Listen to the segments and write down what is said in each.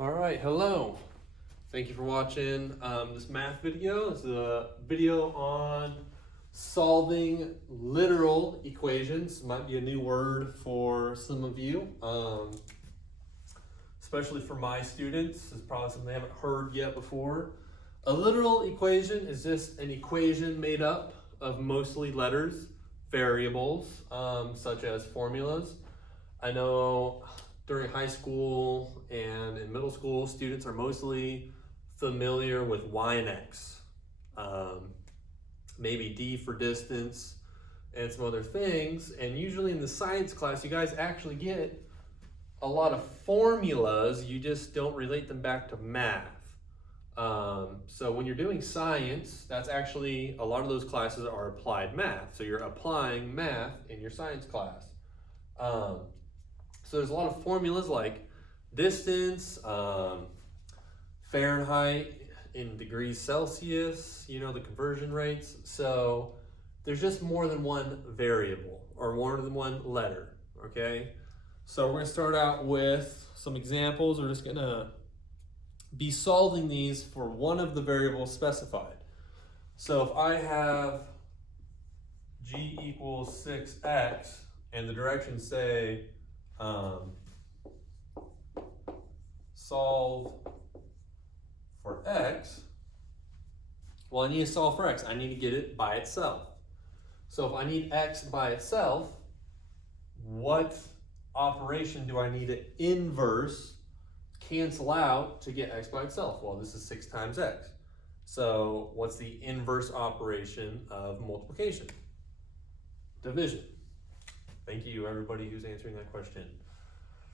All right, hello. Thank you for watching this math video. This is a video on solving literal equations. Might be a new word for some of you, especially for my students. It's probably something they haven't heard yet before. A literal equation is just an equation made up of mostly letters, variables, such as formulas. I know during high school and in middle school, students are mostly familiar with y and x, maybe d for distance, and some other things. And usually in the science class, you guys actually get a lot of formulas, you just don't relate them back to math. So when you're doing science, that's actually, a lot of those classes are applied math. So you're applying math in your science class. So there's a lot of formulas like distance, Fahrenheit in degrees Celsius, you know, the conversion rates. So there's just more than one variable or more than one letter, okay? So we're gonna start out with some examples. We're just gonna be solving these for one of the variables specified. So if I have g equals 6x and the directions say solve for x, well, I need to solve for x. I need to get it by itself. So if I need x by itself, what operation do I need to inverse, cancel out to get x by itself? Well, this is 6 times x. So what's the inverse operation of multiplication? Division. Thank you, everybody who's answering that question.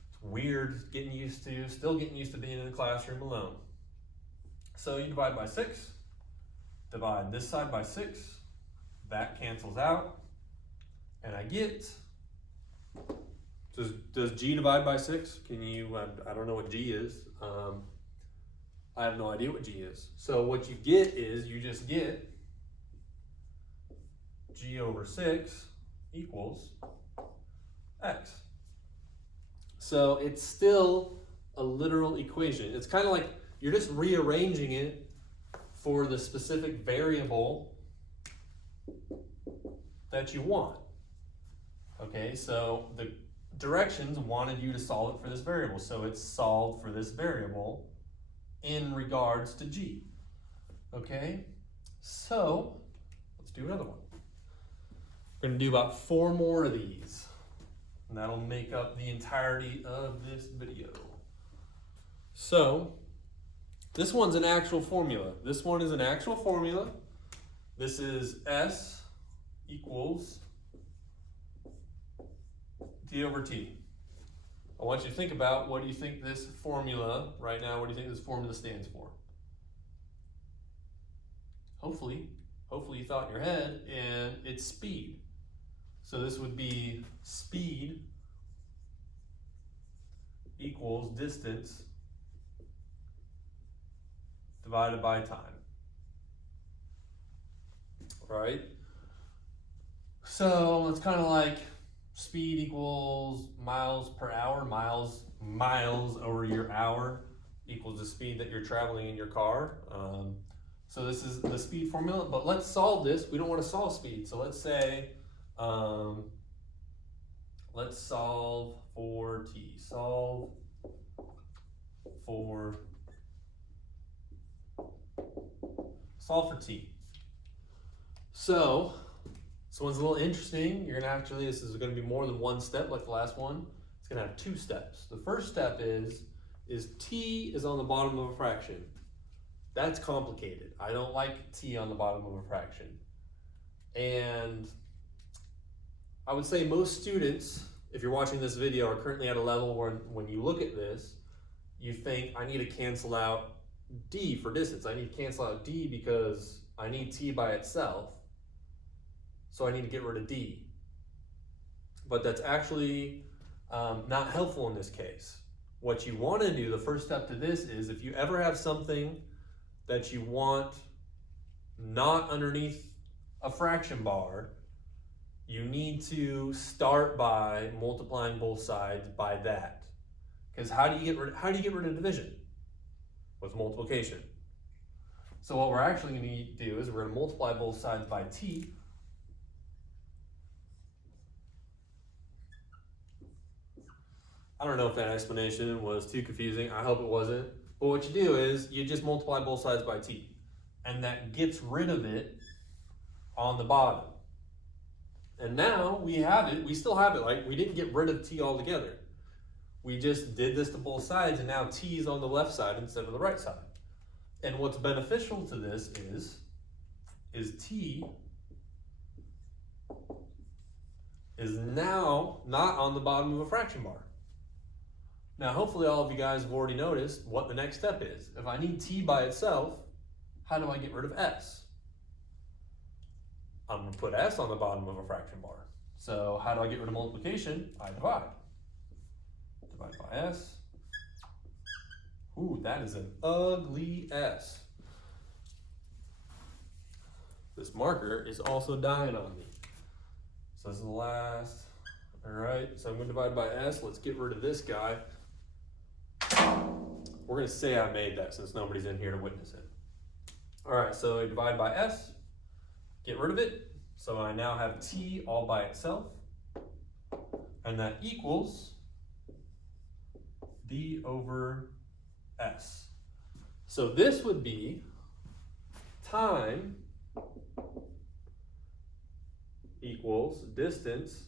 It's weird still getting used to being in the classroom alone. So you divide by 6, divide this side by 6, that cancels out, and I get, does g divide by 6? Can you, I don't know what g is. I have no idea what g is. So what you get is, you just get g over 6 equals x. So it's still a literal equation. It's kind of like you're just rearranging it for the specific variable that you want. Okay, so the directions wanted you to solve it for this variable, so it's solved for this variable in regards to g. Okay, so let's do another one. We're going to do about 4 more of these, and that'll make up the entirety of this video. So this one's an actual formula. This one is an actual formula. This is S equals d over t. I want you to think about, what do you think this formula right now, what do you think this formula stands for? Hopefully you thought in your head, and it's speed. So this would be speed equals distance divided by time. Right? So it's kind of like speed equals miles per hour, miles over your hour equals the speed that you're traveling in your car. So this is the speed formula, but let's solve this. We don't want to solve speed. So let's say, let's solve for t. Solve for t. So this one's a little interesting. You're gonna actually, this is gonna be more than one step like the last one. It's gonna have 2 steps. The first step is t is on the bottom of a fraction. That's complicated. I don't like t on the bottom of a fraction. And I would say most students, if you're watching this video, are currently at a level where when you look at this, you think, I need to cancel out d for distance. I need to cancel out d because I need t by itself. So I need to get rid of d. But that's actually not helpful in this case. What you want to do, the first step to this is, if you ever have something that you want not underneath a fraction bar, you need to start by multiplying both sides by that. Because how do you get rid of division? with multiplication. So what we're actually going to do is we're going to multiply both sides by t. I don't know if that explanation was too confusing. I hope it wasn't. But what you do is you just multiply both sides by t. And that gets rid of it on the bottom. And now we have it. We still have it. Like, we didn't get rid of t altogether. We just did this to both sides, and now t is on the left side instead of the right side. And what's beneficial to this is t is now not on the bottom of a fraction bar. Now, hopefully all of you guys have already noticed what the next step is. If I need t by itself, how do I get rid of s? I'm going to put s on the bottom of a fraction bar. So how do I get rid of multiplication? I divide. Divide by s. Ooh, that is an ugly s. This marker is also dying on me. So this is the last. All right, so I'm going to divide by s. Let's get rid of this guy. We're going to say I made that since nobody's in here to witness it. All right, so I divide by s, get rid of it. So I now have t all by itself, and that equals d over s. So this would be time equals distance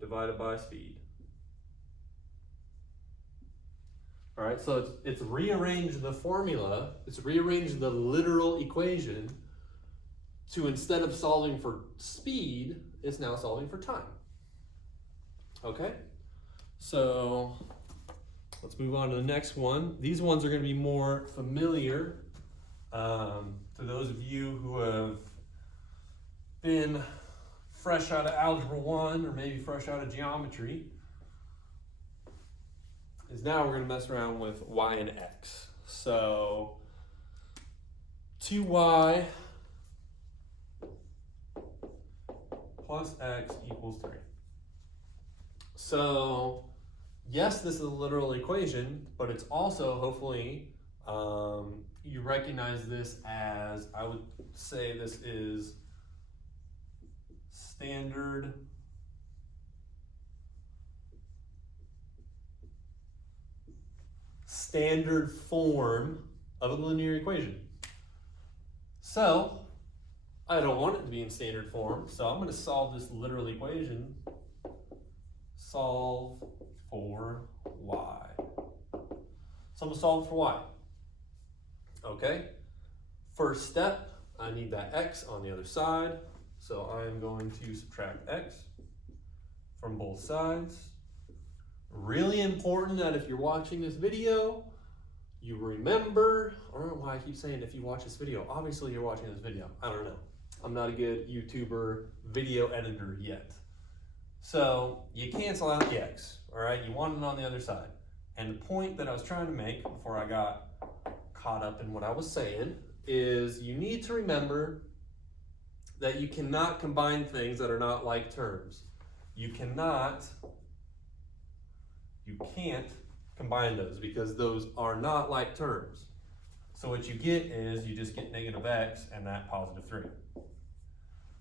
divided by speed. All right, so it's rearranged the formula, it's rearranged the literal equation to, instead of solving for speed, it's now solving for time. Okay, so let's move on to the next one. These ones are going to be more familiar to those of you who have been fresh out of Algebra 1 or maybe fresh out of geometry. Is now we're going to mess around with y and x. So 2y plus x equals 3. So yes, this is a literal equation, but it's also, hopefully, you recognize this as, I would say this is standard form of a linear equation. So I don't want it to be in standard form, so I'm going to solve this literal equation. Solve for y. So I'm going to solve for y. Okay, first step, I need that x on the other side, so I am going to subtract x from both sides. Really important that if you're watching this video, you remember, I don't know why I keep saying if you watch this video, obviously you're watching this video, I don't know. I'm not a good YouTuber video editor yet. So you cancel out the x, all right? You want it on the other side. And the point that I was trying to make before I got caught up in what I was saying is you need to remember that you cannot combine things that are not like terms. You can't combine those because those are not like terms. So what you get is you just get negative x and that positive 3.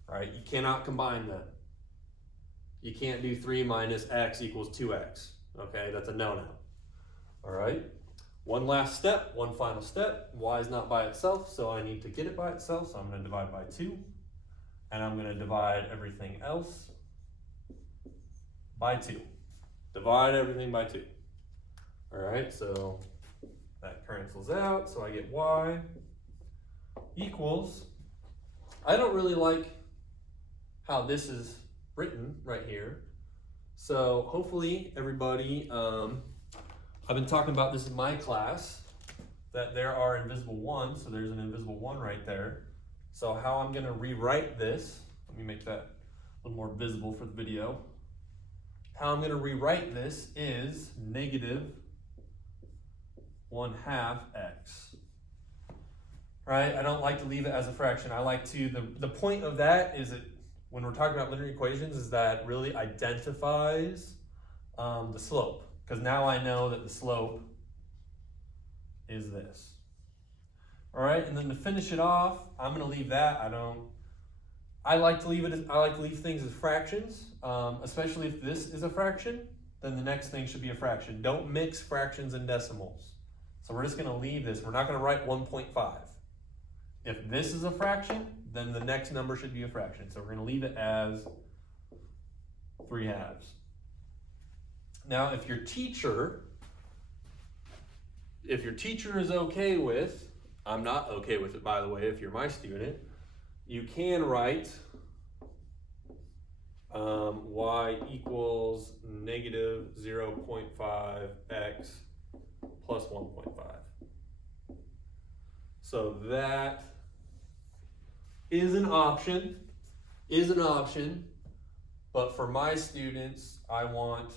Right? You cannot combine them. You can't do 3 minus x equals 2x. Okay, that's a no-no. All right? One last step, one final step. Y is not by itself, so I need to get it by itself. So I'm going to divide by 2. And I'm going to divide everything else by 2. Divide everything by 2. All right, so that cancels out. So I get y equals, I don't really like how this is written right here. So hopefully everybody, I've been talking about this in my class, that there are invisible ones. So there's an invisible 1 right there. So how I'm going to rewrite this, let me make that a little more visible for the video. How I'm going to rewrite this is negative 1/2 x. Right? I don't like to leave it as a fraction. I like to, the point of that is that when we're talking about linear equations is that really identifies the slope. because now I know that the slope is this. All right, and then to finish it off, I'm gonna leave that. I like to leave things as fractions, especially if this is a fraction, then the next thing should be a fraction. Don't mix fractions and decimals. So we're just gonna leave this. We're not gonna write 1.5. If this is a fraction, then the next number should be a fraction. So we're gonna leave it as 3/2. Now, if your teacher is okay with, I'm not okay with it, by the way, if you're my student, you can write y equals negative 0.5 x plus 1.5. So that is an option, but for my students, I want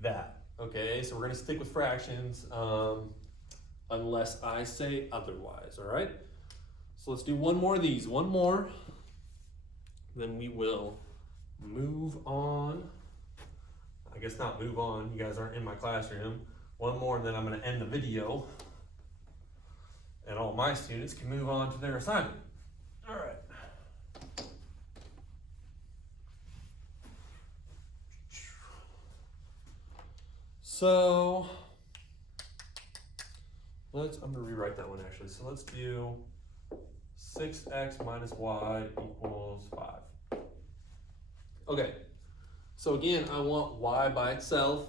that. Okay, so we're gonna stick with fractions unless I say otherwise, all right? So let's do one more of these, one more, then we will move on. I guess not move on, you guys aren't in my classroom. One more and then I'm gonna end the video and all my students can move on to their assignment. All right. So I'm gonna rewrite that one actually. So let's do 6x minus y equals 5. Okay, so again, I want y by itself.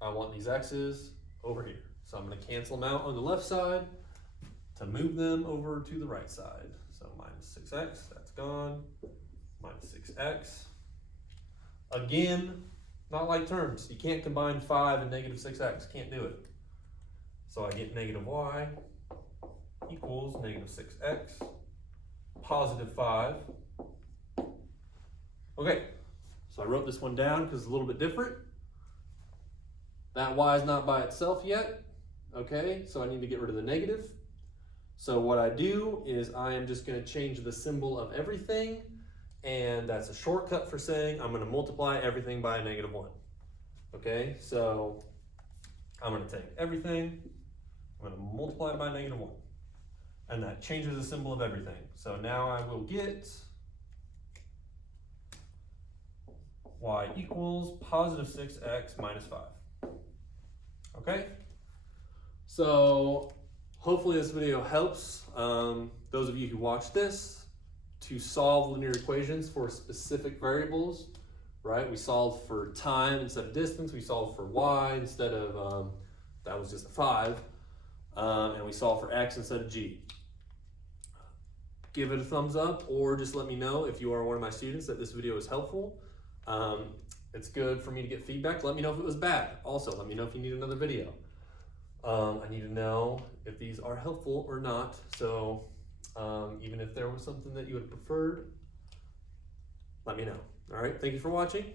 I want these x's over here. So I'm gonna cancel them out on the left side to move them over to the right side. So minus 6x, that's gone. Minus 6x. Again, not like terms. You can't combine 5 and negative 6x. Can't do it. So I get negative y equals negative 6x, positive 5. Okay, so I wrote this one down because it's a little bit different. That y is not by itself yet. Okay, so I need to get rid of the negative. So what I do is I am just going to change the symbol of everything, and that's a shortcut for saying I'm going to multiply everything by a negative 1. Okay, so I'm going to take everything, I'm going to multiply it by negative 1. And that changes the symbol of everything. So now I will get y equals positive 6x minus 5. Okay? So hopefully this video helps those of you who watch this to solve linear equations for specific variables, right? We solved for time instead of distance. We solved for y instead of, that was just a 5. And we solved for x instead of g. Give it a thumbs up, or just let me know if you are one of my students that this video is helpful. It's good for me to get feedback. Let me know if it was bad. Also, let me know if you need another video. I need to know if these are helpful or not. So even if there was something that you would have preferred, let me know. All right, thank you for watching.